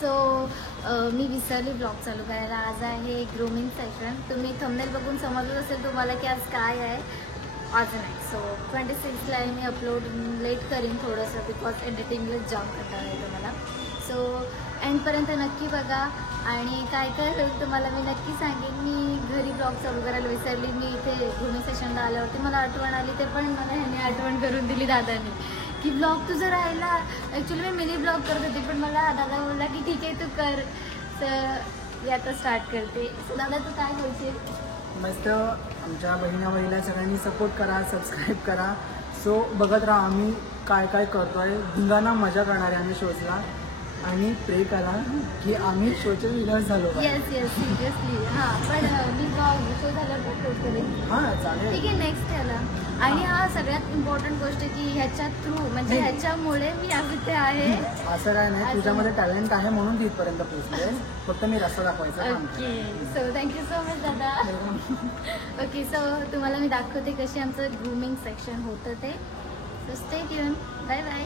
So मी विसरली blog चालू करायला. आज आहे ग्रूमिंग सेशन. तुम्ही थंबनेल बघून समजलं असेल तुम्हाला की आज काय आहे. आज नाही. सो 26ला मी अपलोड लेट करीन थोडंसं बिकॉज एडिटिंगला जाम कंटाळा येतो मला. सो एंडपर्यंत नक्की बघा आणि काय काय होईल तुम्हाला मी नक्की सांगेन. मी घरी ब्लॉग चालू करायला विसरली. मी इथे ग्रूमिंग सेशनला आल्यावरती मला आठवण आली, ते पण मला ह्याने आठवण करून दिली दादानी की ब्लॉग तुझं राहिला. ॲक्च्युली मी मिनी ब्लॉग करत होती पण मला दादा बोलला की ठीक आहे तू कर. तर मी आता स्टार्ट करते. सो दादा तू काय बोलशील? मस्त. आमच्या बहिणीला सगळ्यांनी सपोर्ट करा, सबस्क्राईब करा. सो बघत राहा आम्ही काय काय करतोय. धिंगाणा मजा करणार आहे आम्ही शोजला आणि प्रे करा की आम्ही शोचे विनर्स झालो. Yes yes seriously. हां पण मी ब्लॉग शो झाल्यावर पोस्ट करेन. हां चालेल. ठीक आहे नेक्स्ट याला. आणि हा सगळ्यात इम्पॉर्टंट गोष्ट की ह्याच्या थ्रू म्हणजे ह्याच्यामुळे मी आज इथे आहे. असं काय नाही, तुझ्यामध्ये टॅलेंट आहे म्हणून तिथपर्यंत पोहोचले. फक्त मी रस्ता दाखवायचा. Okay so thank you so much दादा. ओके सो तुम्हाला मी दाखवते कशी आमचं ग्रूमिंग सेक्शन होतं ते. So stay tuned. Bye bye.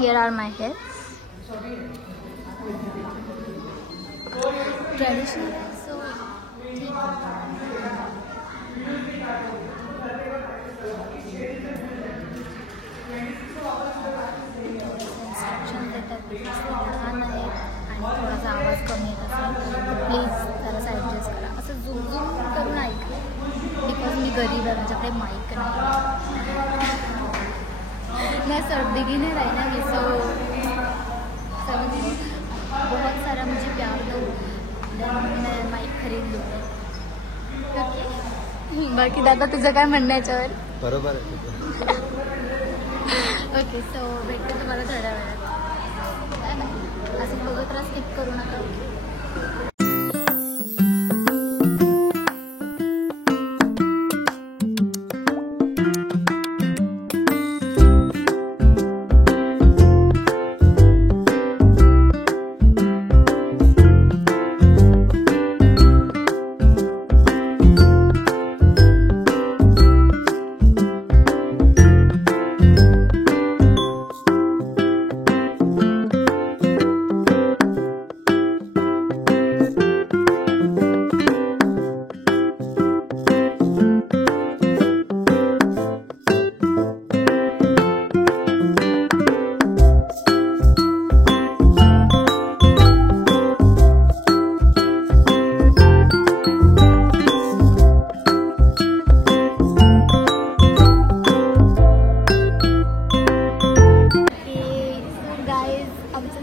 Here are my hairs. Traditional, so instruction देतात लहान आहेत आणि थोडासा आवाज कमी येत असेल तर प्लीज जरासा ॲडजस्ट करा. असं झूम झूम करून ऐका बिकॉज मी गरीब आहे, माझ्याकडे माईक नाही. मैं सब बिगिनर है ना मी. सो बहुत सारा मुझे प्यार दो देन मैं माइक खरीद लूँगी. ओके बाकी दादा तुझं काय म्हणणं याच्यावर? बरोबर आहे. ओके सो भेटते तुम्हाला थोड्या वेळात. असं बघत राहा, स्किप करू नका.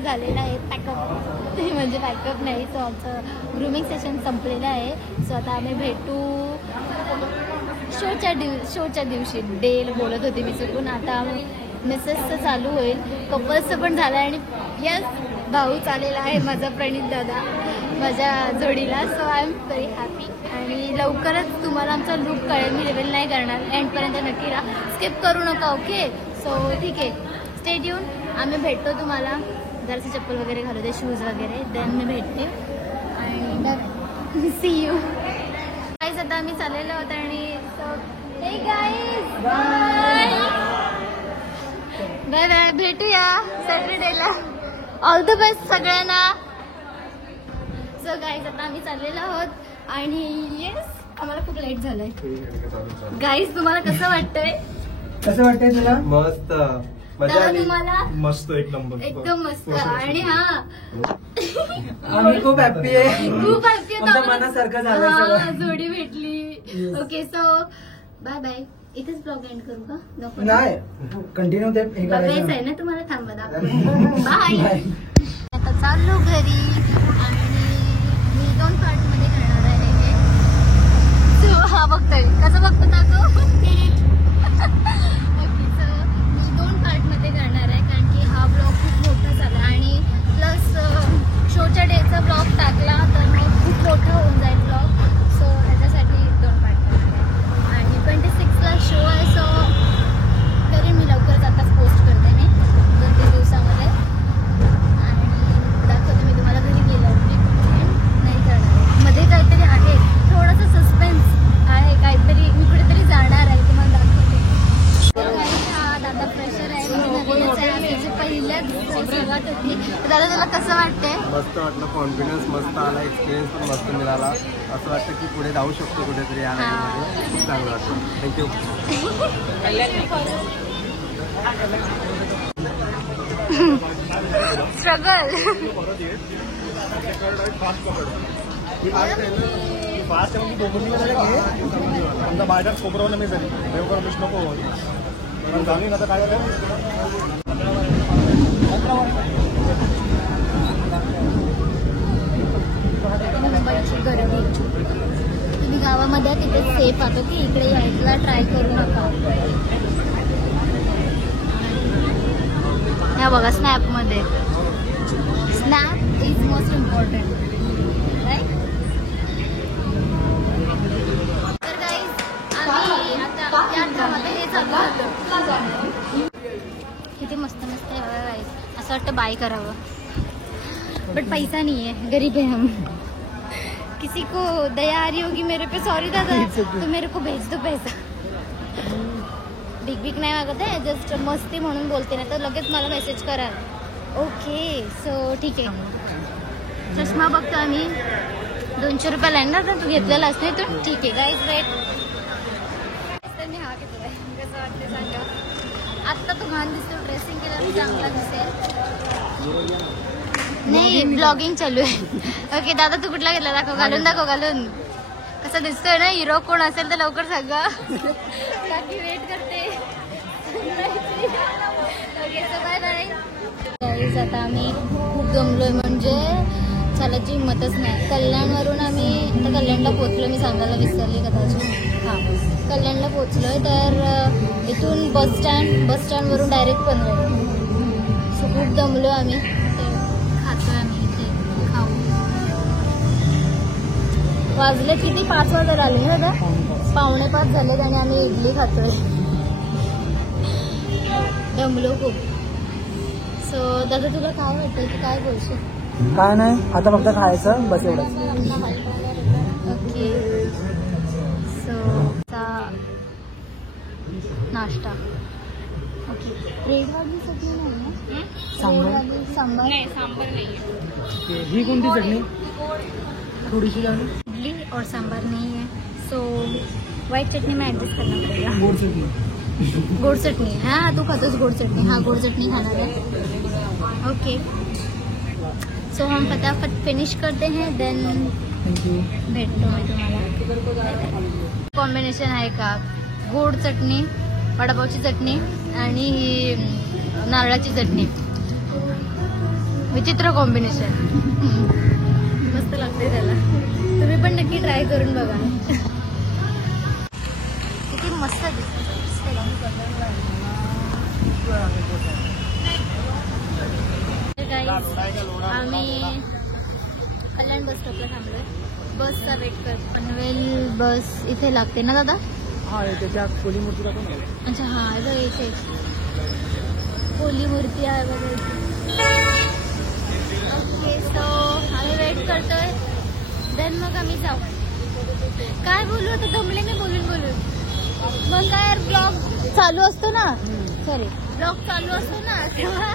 झालेला आहे पॅकअप. म्हणजे पॅकअप नाही. सो आमचं ग्रूमिंग सेशन संपलेलं आहे. सो आता आम्ही भेटू शोच्या दिवशी. डेल बोलत होते मी चुकून. आता मिसेसचं चालू होईल, कपल्सचं पण झालं आणि यस भाऊ चाललेला आहे माझा प्रणित दादा माझ्या जोडीला. So I am very happy आणि लवकरच तुम्हाला आमचा लुक कळेल. मी रिव्हील नाही करणार. एंडपर्यंत नक्की राहा, स्किप करू नका. ओके सो ठीक आहे स्टे ट्यून. आम्ही भेटतो तुम्हाला. जरासे चप्पल वगैरे घालू दे, शूज वगैरे, देन मी भेटते आणि सी यू. गाईज आता आम्ही चाललेलो होतो आणि हे गाईज बाय बाय बाय. भेटूया सॅटरडेला. ऑल द बेस्ट सगळ्यांना. सो गाईज आता आम्ही चाललेलो आहोत आणि येस आम्हाला खूप लेट झालंय. गाईज तुम्हाला कसं वाटतंय? कसं वाटतंय तुला? मस्त मजा आली. तुम्हाला मस्त एक नंबर एकदम मस्त. आणि हा आम्ही खूप हॅप्पी आहे. खूप हॅप्पी आमच्या मनासारखं झालं सगळं. जोडी भेटली. Okay so bye bye. इथेच ब्लॉग एंड करू का? नको नाही कंटिन्यू ते हे करायचं आहे ना तुम्हाला. थांबा दाखव. बाय. आता चाललो घरी आणि मी 2 पार्ट मध्ये करणार आहे. सो हा बघतोय कसं बघतो ना तो. ओके सो मी 2 पार्ट मध्ये करणार आहे कारण की हा ब्लॉग खूप मोठा झाला आणि प्लस शोच्या डेचा ब्लॉग टाकला तर मग खूप मोठा होऊन जाईल ब्लॉग. सो त्याच्यासाठी 2 पार्ट करणार आहे. कॉन्फिडन्स मस्त आला, एक्सपिरियन्स पण मस्त मिळाला. असं वाटतं की पुढे जाऊ शकतो कुठेतरी या लाईनमध्ये. खूप चांगलं वाटतं. थँक्यू. स्ट्रगल फास्ट बायटात खोबरवलं मी झाली देवकर मिश नको पण जाणून आता काय मुंबईची गर्दी. तुम्ही गावामध्ये तिथे सेफ आहे की इकडे यायला ट्राय करू नका. ह्या बघा स्नॅपमध्ये snap is most important right. तर गाईज आम्ही आता यात्रामध्ये हे चालू होतं. किती मस्त मस्त आहे बघा गाईज. असं वाटतं बाय करावं बट पैसा नहीं है, गरीब है हम. किसी को दया आ रही होगी मेरे पे, सॉरी दादा तो मेरे को भेज दो पैसा. बिग बिग नाही मागत आहे, जस्ट मस्ती म्हणून बोलते नाही तर लगेच मला मेसेज करा. ओके सो ठीक आहे. चष्मा बघतो आम्ही 200 रुपयाला आहे ना, तर तू घेतलेला असते तू. ठीक आहे गाईज राईट. तर मी हा घेतलाय. कसं वाटतं सांगा. आत्ता तू घाण दिसतो, ड्रेसिंग केल्यावर चांगला दिसेल. नाही ब्लॉगिंग चालू आहे. ओके दादा तू कुठला घेतला, दाखव घालून दाखव घालून. कसा दिसतोय ना. हिरो कोण असेल तर लवकर सांगा. बाकी वेट करते. Okay so bye bye. आता आम्ही खूप जमलोय म्हणजे चालायची हिंमतच नाही. कल्याणवरून आम्ही आता कल्याणला पोचलो. मी सांगायला विसरली कदाचित. हां कल्याणला पोचलोय. तर इथून बस स्टँडवरून डायरेक्ट पनवेल. सो खूप दमलो आम्ही. खातोय आम्ही इथे खाऊ. वाजले किती 5 वाजता आले ना दादा. 4:45 झालेत आणि आम्ही इडली खातोय. दमलो खूप. सो दादा तुला काय वाटतं की काय बोलशील. काय नाही आता फक्त खायचं बस एवढंच. ओके सो नाश्ता. ओके रेड वाली चटणी नाही ना. सांबार ही कोणती चटणी थोडीशी झाली. इडली और सांबार नहीं है सो वाइट चटनी में एडजस्ट करना पड़ेगा. गोड चटणी. गोड चटनी. हाँ तू खातोस गोड चटनी. हाँ गोड चटनी खाना है. ओके सो हम फटाफट फिनिश करते हैं देन थँक्यू. भेटतो मी तुम्हाला. कॉम्बिनेशन आहे का गोड चटणी, वडापावची चटणी आणि नारळाची चटणी. विचित्र कॉम्बिनेशन. मस्त लागते त्याला. तुम्ही पण नक्की ट्राय करून बघा. किती मस्त दिसते. आम्ही कल्याण बस स्टॉपला थांबलोय. बसचा वेट कर. पनवेल बस इथे लागते ना दादा. हा येते त्या कोली मूर्ती दाखवून. अच्छा हां आहे बघा इथे कोली मूर्ती आहे बघा इथे. ओके सो आम्ही वेट करतोय देन मग आम्ही जाऊ. काय बोलू आता दमले मी बोलून. मग काय यार ब्लॉग चालू असतो ना. सॉरी ब्लॉग चालू असतो ना तेव्हा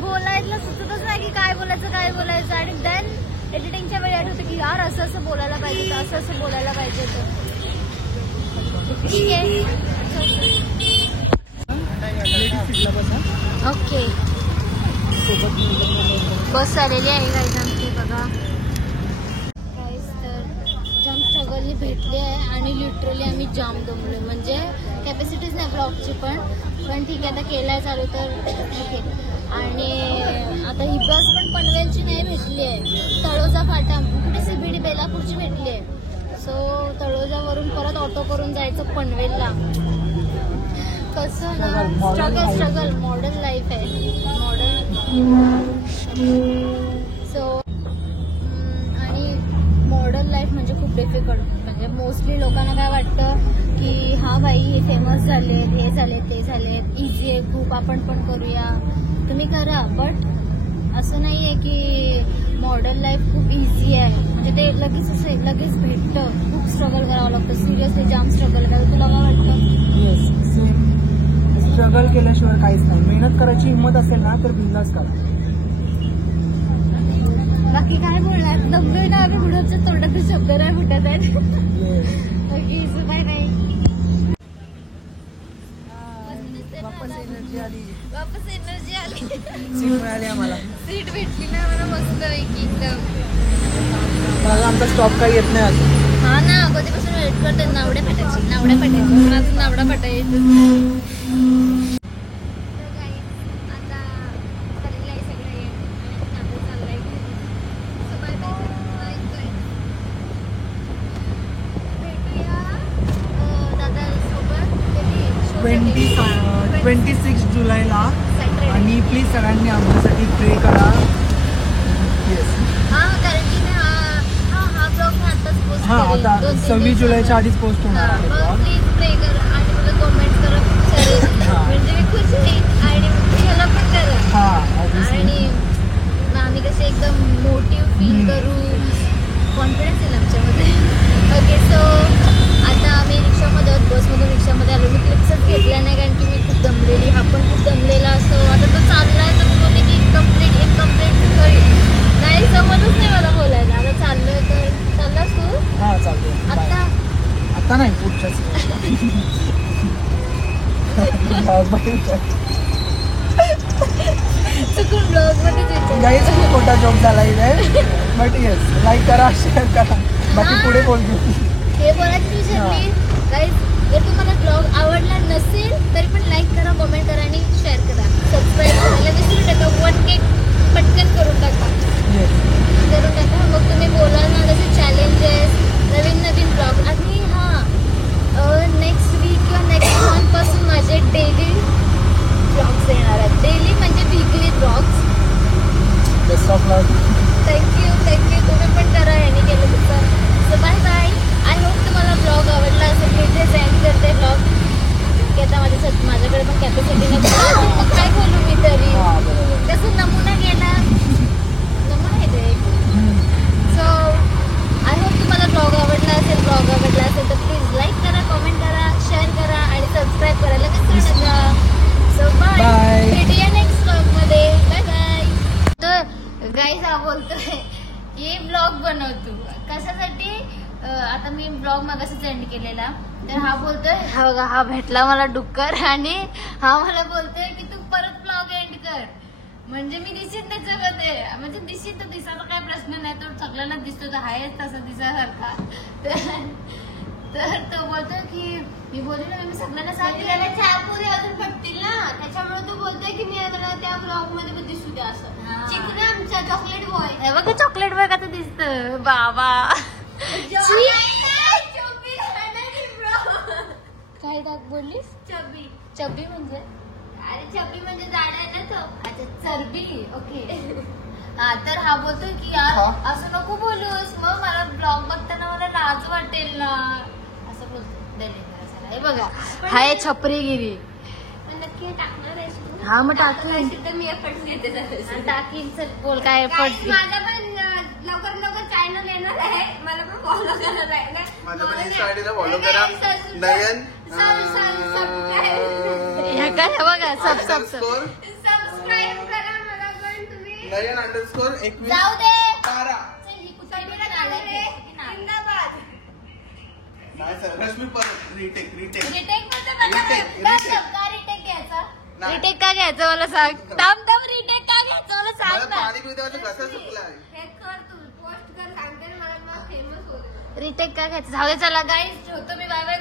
बोलायला सुचतच नाही की काय बोलायचं आणि देन एडिटिंगच्या वेळी आठवतं की यार असं बोलायला पाहिजे असं बोलायला पाहिजे. ठीक आहे ओके. बस आलेली आहे गाईज आमची बघा. गाईज तर जाम स्ट्रगलनी भेटली आहे आणि लिटरली आम्ही जाम दमलोय. म्हणजे कॅपॅसिटीच नाही ब्लॉगची पण ठीक आहे आता केलाय चालू तर ठीक आहे. आणि आता ही बस पण पनवेलची नाही भेटली आहे. तळोजा फाटा कुठे CBD बेलापूरची भेटली आहे. सो तळोजावरून परत ऑटो करून जायचं पनवेलला. कसं ना स्ट्रगल मॉडर्न लाईफ आहे सो. आणि मॉडर्न लाईफ म्हणजे खूप डिफिकल्ट. म्हणजे मोस्टली लोकांना काय वाटतं की हा भाई हे फेमस झालेत हे झालेत ते झालेत इझी आहे खूप आपण पण करूया. तुम्ही करा बट असं नाही आहे की मॉडर्न लाईफ खूप इझी आहे. म्हणजे ते लगेच भेटतं. खूप स्ट्रगल करावं लागतं. सिरियसली जाम स्ट्रगल करावं. तुला काय वाटतं. Yes same. स्ट्रगल केल्याशिवाय काहीच नाही. मेहनत करायची हिंमत असेल ना तर बिंदास करा. बाकी काय बोलणार दमलोय ना आम्ही गुडपच्या तोंडातून शब्द नाही फुटत आहेत. Okay so bye bye. वापस एनर्जी आली. सीट मिळाली आम्हाला. सीट भेटली ना मला मस्त पैकी एकदम. मला आमचा स्टॉप काही येत नाही अजून. हा ना कधीपासून वेट करते नावड्या पाठायची पण अजून नावडा पाठायचं. ट्वेंटी 26 जुलैला आणि प्लीज सगळ्यांनी आमच्यासाठी प्रे करा. येस हा कारण की ना हा ब्लॉग मी आताच पोस्ट हां आता 26 जुलैच्या आधीच पोस्ट होणार आहे ब्लॉग. प्लीज प्रे करा आणि मला कमेंट करा म्हणजे मी खुश आहे आणि ह्याला पण करा. हां आणि आम्ही कसे एकदम मोटिव्ह फील करू कॉन्फिडन्स येईल आमच्यामध्ये. ओके सो आता आम्ही रिक्षामध्ये बसमधून रिक्षामध्ये आलो. मी क्लिप्सच घेतल्या नाही कारण की मी खूप दमलेली हा पण खूप दमलेला असतो. आता तो चाललाय तर बोलते की इनकम्प्लीट नाही समजच नाही मला बोलायला. आता चाललोय तर चाललास तू हां चालतंय. आता आता नाही पुढच्याच चुकून ब्लॉग मध्ये गाईज खूप मोठा जॉब झाला इथे. बट येस लाईक करा शेअर करा बाकी पुढे बोलतो. हे बोलायची विसरली गाईज. जर तुम्हाला ब्लॉग आवडला नसेल तरी पण लाईक करा कमेंट करा आणि शेअर करा. सबस्क्राईब करायला विसरू नका. 1K पटकन करून टाका. मग तुम्ही बोलाल ना जसे चॅलेंजेस नवीन ब्लॉग. आणि नेक्स्ट वीक किंवा नेक्स्ट मंथ पासून माझे डेली ब्लॉग्स येणार आहेत. डेली म्हणजे वीकली ब्लॉग्स. थँक्यू तुम्ही पण करा यांनी केलं तसं. So bye bye. I hope तुम्हाला ब्लॉग आवडला असेल. मी इथे सेंड करते ब्लॉग की आता माझ्याकडे पण कॅपॅसिटी नाही. मग काय बोलू मी तरी कसं नमुना गेला नमुना येते. सो आय होप तुम्हाला ब्लॉग आवडला असेल तर प्लीज लाईक करा कमेंट करा शेअर करा आणि सबस्क्राईब करायला विसरू नका. So bye. भेटूया नेक्स्ट ब्लॉगमध्ये. Bye bye. तर गाईज हा बोलतोय की ब्लॉग बनवतो कशासाठी. आता मी ब्लॉग मगाशीच एंड केलेला तर हा बोलतोय हा बघा हा भेटला मला डुक्कर आणि हा मला बोलतोय की तू परत ब्लॉग एंड कर म्हणजे मी दिसेन त्याच्यामध्ये. म्हणजे दिसेन तर दिसायचा काय प्रश्न नाही. तो सगळ्यांना दिसतो तर आहेच तसा दिसासारखा. तर तो बोलतोय की मी बोलली ना मी सगळ्यांना सांगितलं चहा पुरे अजून पटतील ना त्याच्यामुळे तो बोलतोय की मी मला त्या ब्लॉग मध्ये पण दिसू द्या असं. चिकू आमचा चॉकलेट बॉय बघा चॉकलेट बॉय कसं दिसतं बाबा. काय टाक बोललीस चबी म्हणजे अरे चबी म्हणजे जाणार ना तो. अच्छा चरबी. ओके. हा तर हा बोलतोय की यार असं नको बोलूस मग मला ब्लॉग बघताना मला लाज वाटेल ना असं बोलतो. हे बघा हाय छपरीगिरी. नक्की टाकणार आहेस तू. हा मग टाकेन तर मी एफर्ट्स घेते टाकीन. चल बोल काय एफर्ट्स. माझा पण लवकर चॅनल येणार आहे. मला पण फॉलो करणार आहे. माझ्या पण इंस्टा आयडीला फॉलो करा. नयन काय बघा सबस्क्राईब करा मला पण तुम्ही. नयन _21 जाऊ दे 12. रश्मी पर रिटेक का घ्यायचं मला सांग. थांब रिटेक का घ्यायचं मला सांग ना. पाणी पिऊन कसं सुकलाय रिटेक का घ्यायचं. जाऊ दे चला गाईज ठेवतो मी. Bye bye.